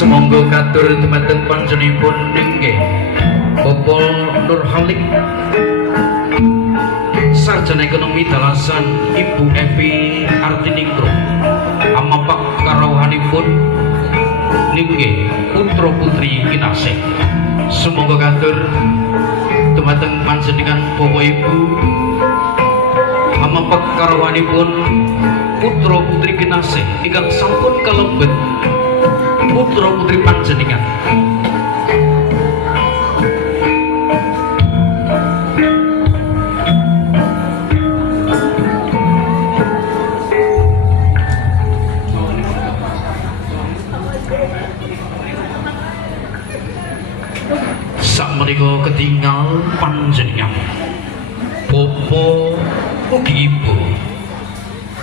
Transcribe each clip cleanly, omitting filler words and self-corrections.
Semonggo katur dumateng panjenenganipun inggih Bapak Nurhalik, sarjana ekonomi dalasan Ibu Evi Artiningrum, amapak karawuhanipun ninggih putra putri kinasih. Semonggo katur dumateng panjenengan Bapak Ibu, amapak karawuhanipun putra putri kinasih ingkang sampun kalebet putra putri panjenengan. Sakmenika ketinggal panjenengan Bapak ugi Ibu,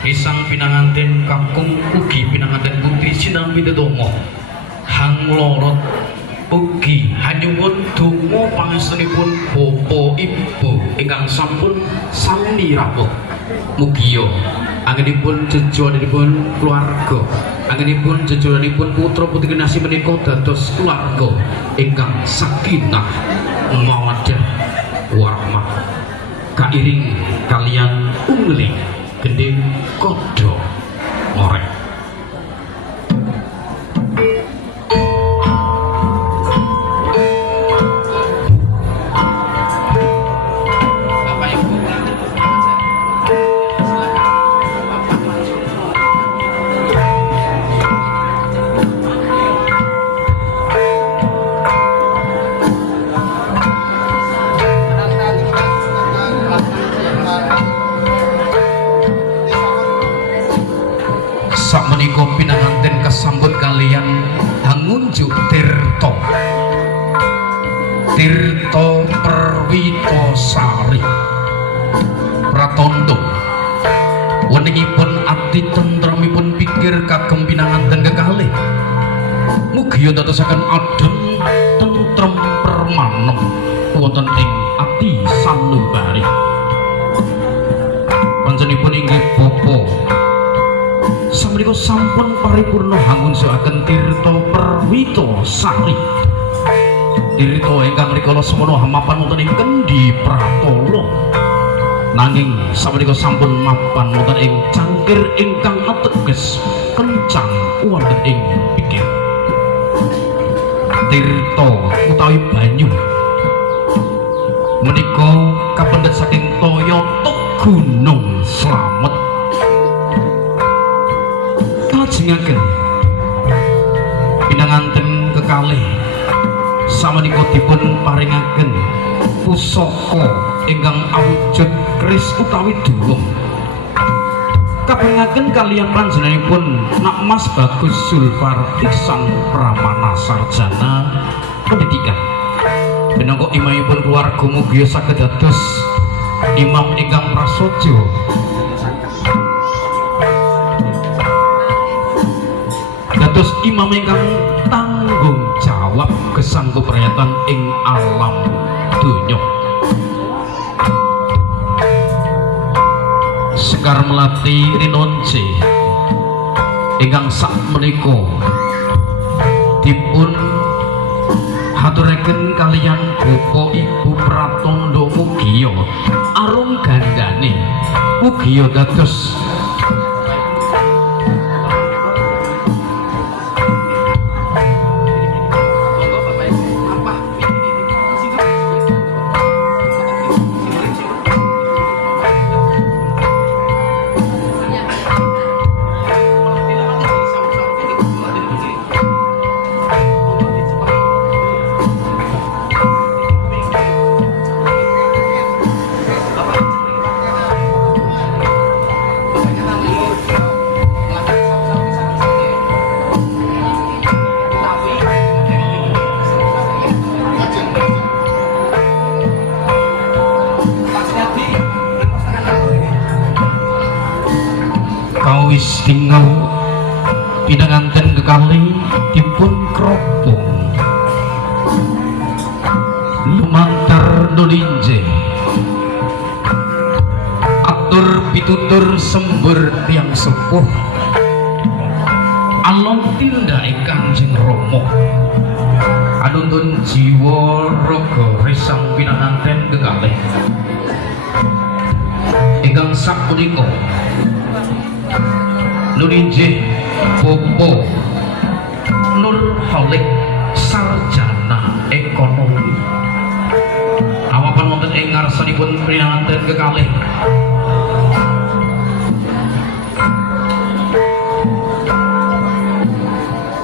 Isang pinanganten kakung ugi pinanganten putri sinambi dedonga hanglorot ugi hanyuwun donga pangestunipun Bapak Ibu ingkang sampun sami rawuh. Mugia anggenipun jejoanipun keluarga, anggenipun jejoanipun putra putri kinasih menika dados keluarga ingkang sakinah mawaddah warahmah kairing kalian ungli gending kodo ngorek. Sakmenika pinanganten kasambut kalian hangunjuk Tirta Perwitosari Pratandha weningipun ati tentramipun pikir kagem pinanganten kekalih mugia dadosaken adhem tentrem permanem wonten ing ati sanubari. Panjenenganipun inggih Bapa samenika sampun paripurna hangunsukaken Tirta Perwitosari. Tirta ingkang rikala semana mapan wonten ing Kendhi Pratala, nanging samenika sampun mapan wonten ing cangkir ingkang ateges kencang wonten ing pikir. Tirta utawi banyu menika kapendhet saking toya Gunung Slamet. Kajengaken pinanganten kekalih samenika dipun paringaken pusaka ingkang awujud keris utawi dhuwung. Kapengaken kaliyan panjenenganipun Nak Mas Bagus Zulfar Iksan Pramana Sarjana pendidikan. Minangka imamipun keluarga mugia saged dados imam ingkang prasaja dados imam ingkang tanggung jawab gesang keprayatan ing alam donya. Sekar Melati Rinonce ingkang sak menika dipun haturaken kaliyan Bapak Ibu Pratandha mugia arum gandane mugia dados kawis tinggal pinanganten kekalih dipun kropong lumantar nulinje atur pitutur sembur tiang sepuh alon tindake Kanjeng Rama anuntun jiwa raga resang pinanganten kekalih ingkang sapunika nulinjih Bapak Nur Holik sarjana ekonomi awapan wonten ing ngarsanipun pinanganten kekalih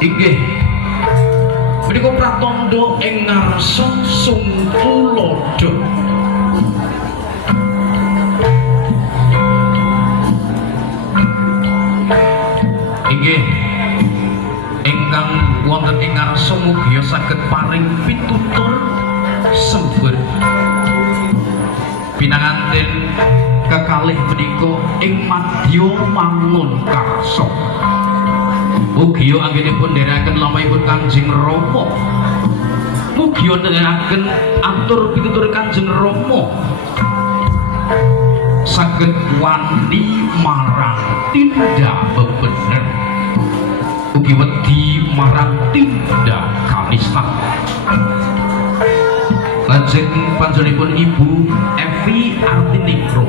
inggih menika pratandha ing ngarsa Sungkulada inggih ingkang wonten ing ngarsa mugia saged paring pitutur sembur pinanganten kekalih menika ing madya mangun karsa mugia anggenipun nderekaken lampahipun Kanjeng Rama mugia nderekaken atur pitutur Kanjeng Rama saged wani marang tindak bebener ugi wedi marang tindak kanista. Lajeng panjenenganipun Ibu Evi Artinigro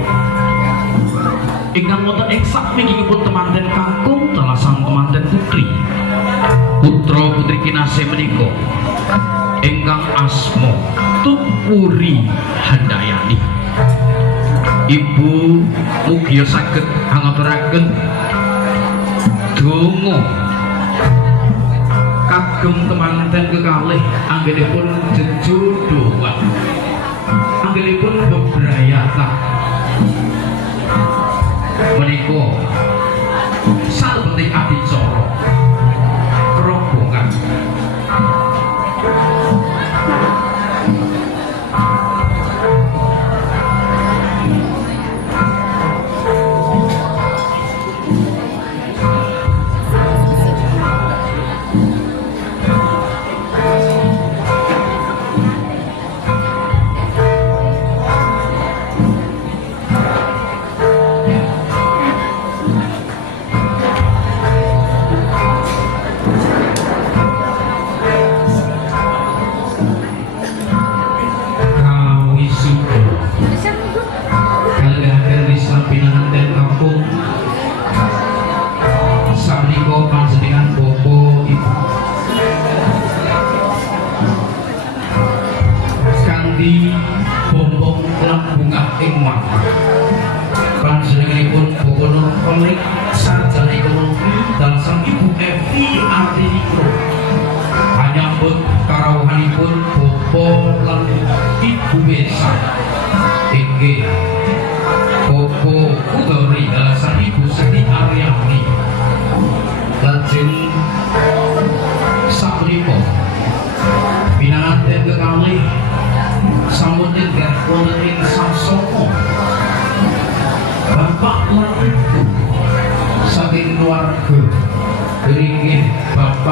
ingkang wonten ing sakmingipun temanten kakung telasang temanten putri putra putri kinasih menika ingkang asma Tupuri Handayani. Ibu mugia saged ngaturaken donga kagem temanten kekalih anggenipun jejodohan anggenipun bebrayatan menika salebete adicara kerobongan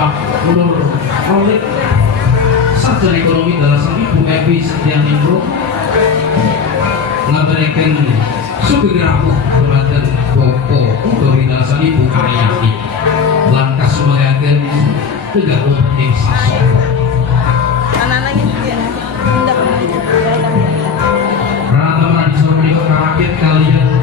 Bapak Nur Maulik, Sarjana Ekonomi Dalasan Ibu Evi Setianingrum, ngaturkeun sugeng rawuh dumateng Bapak Utawi Dalasan Ibu Karyati lan kasumeyakeun tegawuh tim sastra. Anak-anak ini tidak Rata menikah karakit kalian